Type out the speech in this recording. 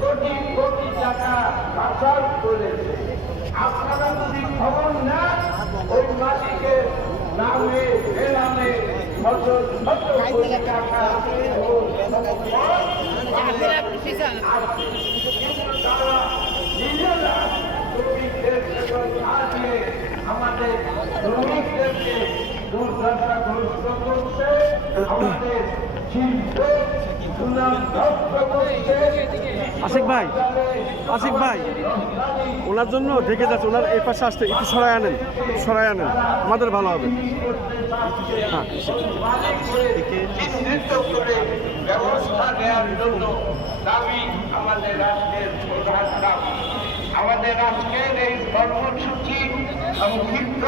কোটি কোটি টাকা পাচার করেছে আপনারা যদি খবর নেন ওই মালিকের নামে বেনামে টাকা আশিক ভাই, আশিক ভাই, ওনার জন্য ঢেকে যাচ্ছে ওনার এই পাশে আসতে একটু সরাই আনেন সরাই আনেন আমাদের ভালো হবে। হ্যাঁ। আমাদের রাষ্ট্রের এই কর্মসূচি সংক্ষিপ্ত